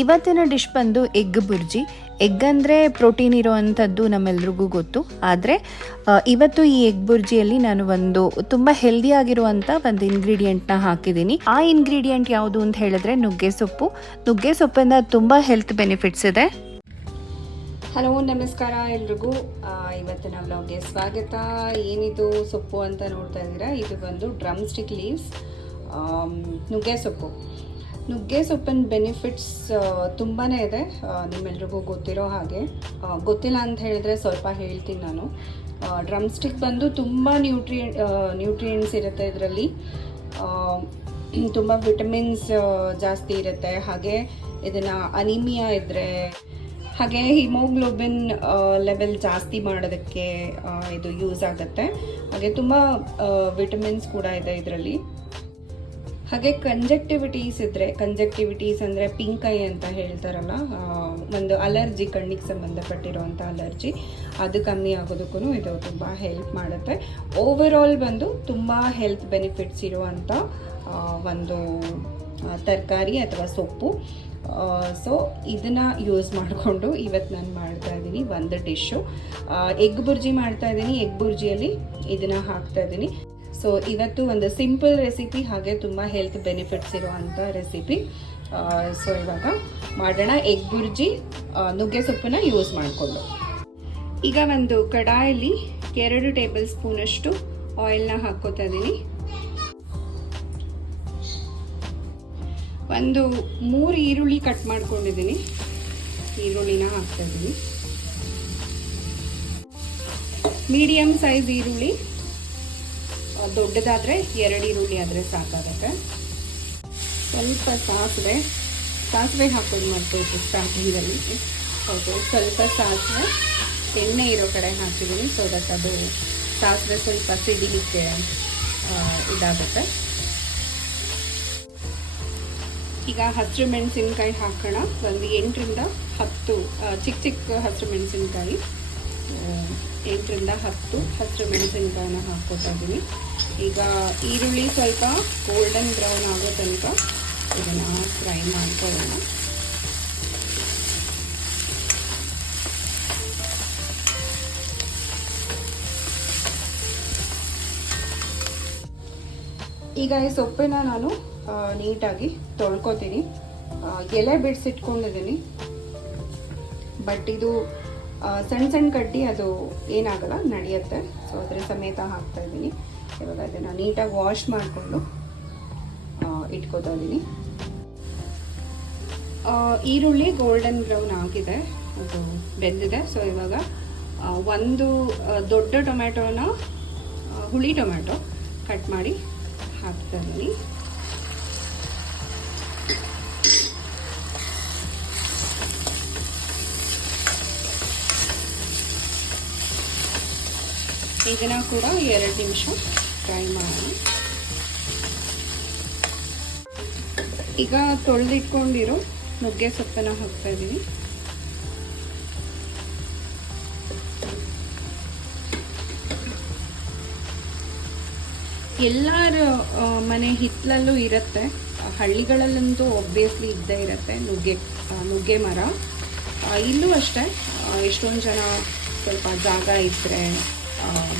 ಇವತ್ತಿನ ಡಿಶ್ ಬಂದು egg bhurji. Egg ಅಂದರೆ ಪ್ರೋಟೀನ್ ಇರೋವಂಥದ್ದು ನಮ್ಮೆಲ್ರಿಗೂ ಗೊತ್ತು. ಆದರೆ ಇವತ್ತು ಈ ಎಗ್ ಬುರ್ಜಿಯಲ್ಲಿ ನಾನು ಒಂದು ತುಂಬ ಹೆಲ್ದಿ ಆಗಿರುವಂಥ ಒಂದು ಇಂಗ್ರೀಡಿಯೆಂಟ್ನ ಹಾಕಿದ್ದೀನಿ. ಆ ಇಂಗ್ರೀಡಿಯೆಂಟ್ ಯಾವುದು ಅಂತ ಹೇಳಿದ್ರೆ ನುಗ್ಗೆ ಸೊಪ್ಪು. ನುಗ್ಗೆ ಸೊಪ್ಪಿಂದ ತುಂಬ ಹೆಲ್ತ್ ಬೆನಿಫಿಟ್ಸ್ ಇದೆ. ಹಲೋ, ನಮಸ್ಕಾರ ಎಲ್ರಿಗೂ. ಇವತ್ತಿನ ವ್ಲಾಗ್ಗೆ ಸ್ವಾಗತ. ಏನಿದು ಸೊಪ್ಪು ಅಂತ ನೋಡ್ತಾ ಇದ್ದೀರಾ, ಇದು ಬಂದು ಡ್ರಮ್ ಸ್ಟಿಕ್ ಲೀವ್ಸ್, ನುಗ್ಗೆ ಸೊಪ್ಪು. ನುಗ್ಗೆ ಸೊಪ್ಪಿನ ಬೆನಿಫಿಟ್ಸ್ ತುಂಬಾ ಇದೆ, ನಿಮ್ಮೆಲ್ರಿಗೂ ಗೊತ್ತಿರೋ ಹಾಗೆ. ಗೊತ್ತಿಲ್ಲ ಅಂತ ಹೇಳಿದ್ರೆ ಸ್ವಲ್ಪ ಹೇಳ್ತೀನಿ ನಾನು. ಡ್ರಮ್ ಸ್ಟಿಕ್ ಬಂದು ತುಂಬ ನ್ಯೂಟ್ರಿಯೆಂಟ್ಸ್ ಇರುತ್ತೆ ಇದರಲ್ಲಿ. ತುಂಬ ವಿಟಮಿನ್ಸ್ ಜಾಸ್ತಿ ಇರುತ್ತೆ. ಹಾಗೆ ಇದನ್ನು ಅನಿಮಿಯಾ ಇದ್ದರೆ, ಹಾಗೆ ಹಿಮೋಗ್ಲೋಬಿನ್ ಲೆವೆಲ್ ಜಾಸ್ತಿ ಮಾಡೋದಕ್ಕೆ ಇದು ಯೂಸ್ ಆಗುತ್ತೆ. ಹಾಗೆ ತುಂಬ ವಿಟಮಿನ್ಸ್ ಕೂಡ ಇದೆ ಇದರಲ್ಲಿ. ಹಾಗೆ ಕಂಜಕ್ಟಿವಿಟೀಸ್ ಇದ್ದರೆ, ಕಂಜಕ್ಟಿವಿಟೀಸ್ ಅಂದರೆ ಪಿಂಕ್ ಐ ಅಂತ ಹೇಳ್ತಾರಲ್ಲ, ಒಂದು ಅಲರ್ಜಿ, ಕಣ್ಣಿಗೆ ಸಂಬಂಧಪಟ್ಟಿರುವಂಥ ಅಲರ್ಜಿ, ಅದು ಕಮ್ಮಿ ಆಗೋದಕ್ಕೂ ಇದು ತುಂಬ ಹೆಲ್ಪ್ ಮಾಡುತ್ತೆ. ಓವರಾಲ್ ಬಂದು ತುಂಬ ಹೆಲ್ತ್ ಬೆನಿಫಿಟ್ಸ್ ಇರುವಂಥ ಒಂದು ತರಕಾರಿ ಅಥವಾ ಸೊಪ್ಪು. ಸೊ ಇದನ್ನು ಯೂಸ್ ಮಾಡಿಕೊಂಡು ಇವತ್ತು ನಾನು ಮಾಡ್ತಾ ಇದ್ದೀನಿ ಒಂದು ಡಿಶ್ಶು. ಎಗ್ ಬುರ್ಜಿ ಮಾಡ್ತಾ ಇದ್ದೀನಿ. ಎಗ್ ಬುರ್ಜಿಯಲ್ಲಿ ಇದನ್ನು ಹಾಕ್ತಾ ಇದ್ದೀನಿ. ಸೊ ಇವತ್ತು ಒಂದು ಸಿಂಪಲ್ ರೆಸಿಪಿ, ಹಾಗೆ ತುಂಬ ಹೆಲ್ತ್ ಬೆನಿಫಿಟ್ಸ್ ಇರುವಂಥ ರೆಸಿಪಿ. ಸೊ ಇವಾಗ ಮಾಡೋಣ ಎಗ್ ಬುರ್ಜಿ ನುಗ್ಗೆ ಸೊಪ್ಪನ್ನ ಯೂಸ್ ಮಾಡಿಕೊಂಡು. ಈಗ ಒಂದು ಕಡಾಯಲ್ಲಿ 2 ಟೇಬಲ್ ಸ್ಪೂನಷ್ಟು ಆಯಿಲ್ನ ಹಾಕ್ಕೋತಾ ಇದ್ದೀನಿ. ಒಂದು 3 ಈರುಳ್ಳಿ ಕಟ್ ಮಾಡ್ಕೊಂಡಿದ್ದೀನಿ, ಈರುಳ್ಳಿನ ಹಾಕ್ತಾ ಇದ್ದೀನಿ. ಮೀಡಿಯಮ್ ಸೈಜ್ ಈರುಳ್ಳಿ, ದೊಡ್ಡದಾದರೆ 2 ಈರುಳ್ಳಿ ಆದರೆ ಸಾಕಾಗುತ್ತೆ. ಸ್ವಲ್ಪ ಸಾಸಿವೆ ಹಾಕೋದು ಮತ್ತು ಸ್ಟಾರ್ಟಿಂಗಲ್ಲಿ. ಹೌದು, ಸ್ವಲ್ಪ ಸಾಸಿವೆ ಎಣ್ಣೆ ಇರೋ ಕಡೆ ಹಾಕಿದ್ದೀನಿ, ಸೊ ದಟ್ ಅದು ಸಾಸಿವೆ ಸ್ವಲ್ಪ ಸಿಡಿಲಿಕ್ಕೆ ಇದಾಗುತ್ತೆ. ಈಗ ಹಸಿರು ಮೆಣಸಿನ್ಕಾಯಿ ಹಾಕೋಣ. ಒಂದು 8ರಿಂದ 10 ಚಿಕ್ಕ ಹಸಿರು ಮೆಣಸಿನ್ಕಾಯಿ, 8ರಿಂದ 10 ಹಸಿರು ಮೆಣಸಿನ್ಕಾಯಿನ ಹಾಕ್ಕೊತಾ ಇದ್ದೀನಿ. ಈಗ ಈರುಳ್ಳಿ ಸ್ವಲ್ಪ ಗೋಲ್ಡನ್ ಬ್ರೌನ್ ಆಗೋ ತನಕ ಇದನ್ನು ಫ್ರೈ ಮಾಡ್ಕೊಳ್ಳೋಣ. ಈಗ ಈ ಸೊಪ್ಪಿನ ನಾನು ನೀಟಾಗಿ ತೊಳ್ಕೊತೀನಿ. ಎಲೆ ಬಿಡಿಸಿಟ್ಕೊಂಡಿದ್ದೀನಿ, ಬಟ್ ಇದು ಸಣ್ಣ ಕಡ್ಡಿ, ಅದು ಏನಾಗಲ್ಲ, ನಡೆಯುತ್ತೆ. ಸೊ ಅದರ ಸಮೇತ ಹಾಕ್ತಾ ಇದ್ದೀನಿ. ಇವಾಗ ಅದನ್ನು ನೀಟಾಗಿ ವಾಶ್ ಮಾಡಿಕೊಂಡು ಇಟ್ಕೋತಾ ಇದ್ದೀನಿ. ಈರುಳ್ಳಿ ಗೋಲ್ಡನ್ ಬ್ರೌನ್ ಆಗಿದೆ, ಅದು ಬೆಂದಿದೆ. ಸೊ ಇವಾಗ ಒಂದು ದೊಡ್ಡ ಟೊಮ್ಯಾಟೋನ, ಹುಳಿ ಟೊಮ್ಯಾಟೊ ಕಟ್ ಮಾಡಿ ಹಾಕ್ತಾ ಇದ್ದೀನಿ. ಇದನ್ನ ಕೂಡ 2 ನಿಮಿಷ ಫ್ರೈ ಮಾಡೋಣ. ಈಗ ತೊಳೆದಿಟ್ಕೊಂಡಿರೋ ನುಗ್ಗೆ ಸೊಪ್ಪನ್ನು ಹಾಕ್ತಾ ಇದ್ದೀನಿ. ಎಲ್ಲರ ಮನೆ ಹಿತ್ತಲಲ್ಲೂ ಇರುತ್ತೆ, ಹಳ್ಳಿಗಳಲ್ಲಂತೂ ಒಬ್ವಿಯಸ್ಲಿ ಇದ್ದೇ ಇರುತ್ತೆ ನುಗ್ಗೆ ಮರ. ಇಲ್ಲೂ ಅಷ್ಟೇ, ಎಷ್ಟೊಂದು ಜನ ಸ್ವಲ್ಪ ಜಾಗ ಇದ್ದರೆ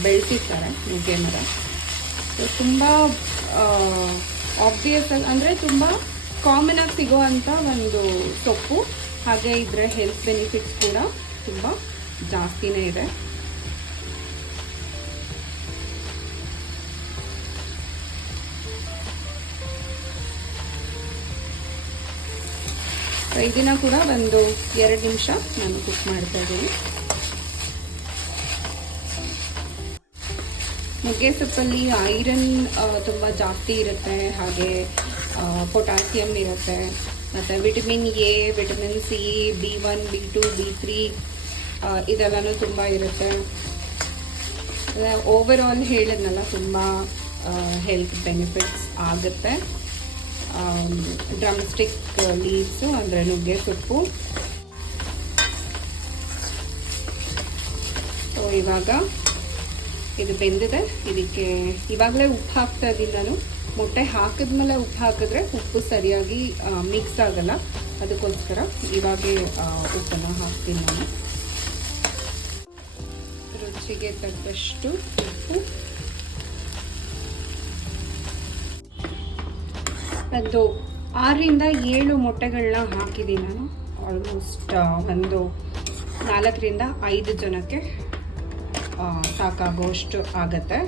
ಬೆಳೆಸಿರ್ತಾರೆ ನುಗ್ಗೆ ಮರ. ತುಂಬ ಆಬ್ವಿಯಸ್ ಅಂದರೆ ತುಂಬ ಕಾಮನ್ ಆಗಿ ಸಿಗೋವಂಥ ಒಂದು ಸೊಪ್ಪು. ಹಾಗೆ ಇದ್ರೆ ಹೆಲ್ತ್ ಬೆನಿಫಿಟ್ಸ್ ಕೂಡ ತುಂಬ ಜಾಸ್ತಿನೇ ಇದೆ. ಇದನ್ನ ಕೂಡ ಒಂದು 2 ನಿಮಿಷ ನಾನು ಕುಕ್ ಮಾಡ್ತಾ ಇದ್ದೀನಿ. ನುಗ್ಗೆ ಸೊಪ್ಪಲ್ಲಿ ಐರನ್ ತುಂಬ ಜಾಸ್ತಿ ಇರುತ್ತೆ, ಹಾಗೆ ಪೊಟ್ಯಾಸಿಯಮ್ ಇರುತ್ತೆ, ಮತ್ತು vitamin A, vitamin C, B1, B2, B3 ಇದೆಲ್ಲನೂ ತುಂಬ ಇರುತ್ತೆ. ಓವರಾಲ್ ಹೇಳಿದ್ನಲ್ಲ, ತುಂಬ ಹೆಲ್ತ್ ಬೆನಿಫಿಟ್ಸ್ ಆಗುತ್ತೆ. ಡ್ರಮ್ ಸ್ಟಿಕ್ ಲೀವ್ಸು ಅಂದರೆ ನುಗ್ಗೆ ಸೊಪ್ಪು. ಸೊ ಇವಾಗ ಇದು ಬೆಂದಿದೆ. ಇದಕ್ಕೆ ಇವಾಗಲೇ ಉಪ್ಪು ಹಾಕ್ತಾ ಇದ್ದೀನಿ ನಾನು. ಮೊಟ್ಟೆ ಹಾಕಿದ್ಮೇಲೆ ಉಪ್ಪು ಹಾಕಿದ್ರೆ ಉಪ್ಪು ಸರಿಯಾಗಿ ಮಿಕ್ಸ್ ಆಗಲ್ಲ. ಅದಕ್ಕೋಸ್ಕರ ಇವಾಗೇ ಉಪ್ಪನ್ನು ಹಾಕ್ತೀನಿ ನಾನು. ರುಚಿಗೆ ತಕ್ಕಷ್ಟು ಉಪ್ಪು, ಒಂದು 6ರಿಂದ 7 ಮೊಟ್ಟೆಗಳನ್ನ ಹಾಕಿದ್ದೀನಿ ನಾನು. ಆಲ್ಮೋಸ್ಟ್ ಒಂದು 4ರಿಂದ 5 ಜನಕ್ಕೆ ಸಾಕಾಗೋಷ್ಟು ಆಗತ್ತೆ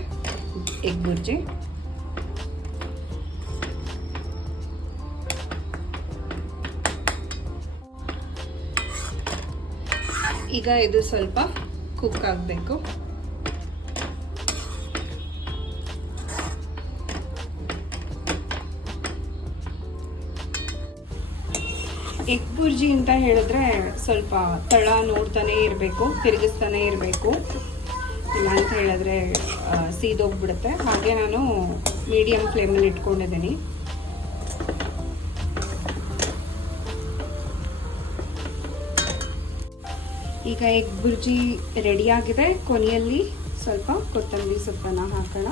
ಎಗ್ ಬುರ್ಜಿ. ಈಗ ಇದು ಸ್ವಲ್ಪ ಕುಕ್ ಆಗಬೇಕು. ಎಗ್ ಬುರ್ಜಿ ಅಂತ ಹೇಳಿದ್ರೆ ಸ್ವಲ್ಪ ತಳ ನೋಡ್ತಾನೆ ಇರಬೇಕು, ತಿರುಗಿಸ್ತಾನೆ ಇರಬೇಕು, ಇಲ್ಲ ಅಂತ ಹೇಳಿದ್ರೆ ಸೀದೋಗ್ಬಿಡುತ್ತೆ. ಹಾಗೆ ನಾನು ಮೀಡಿಯಮ್ ಫ್ಲೇಮಲ್ಲಿ ಇಟ್ಕೊಂಡಿದ್ದೀನಿ. ಈಗ ಎಗ್ ಬುರ್ಜಿ ರೆಡಿಯಾಗಿದೆ. ಕೊನೆಯಲ್ಲಿ ಸ್ವಲ್ಪ ಕೊತ್ತಂಬರಿ ಸೊಪ್ಪನ್ನು ಹಾಕೋಣ.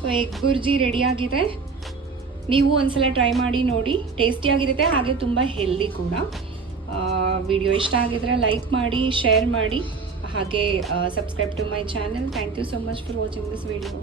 ಸೊ ಎಗ್ ಬುರ್ಜಿ ರೆಡಿಯಾಗಿದೆ. ನೀವು ಒಂದ್ಸಲ ಟ್ರೈ ಮಾಡಿ ನೋಡಿ, ಟೇಸ್ಟಿಯಾಗಿರುತ್ತೆ, ಹಾಗೆ ತುಂಬ ಹೆಲ್ದಿ ಕೂಡ. ವಿಡಿಯೋ ಇಷ್ಟ ಆಗಿದ್ರೆ ಲೈಕ್ ಮಾಡಿ, ಶೇರ್ ಮಾಡಿ, ಹಾಗೆ subscribe to my channel. Thank you so much for watching this video.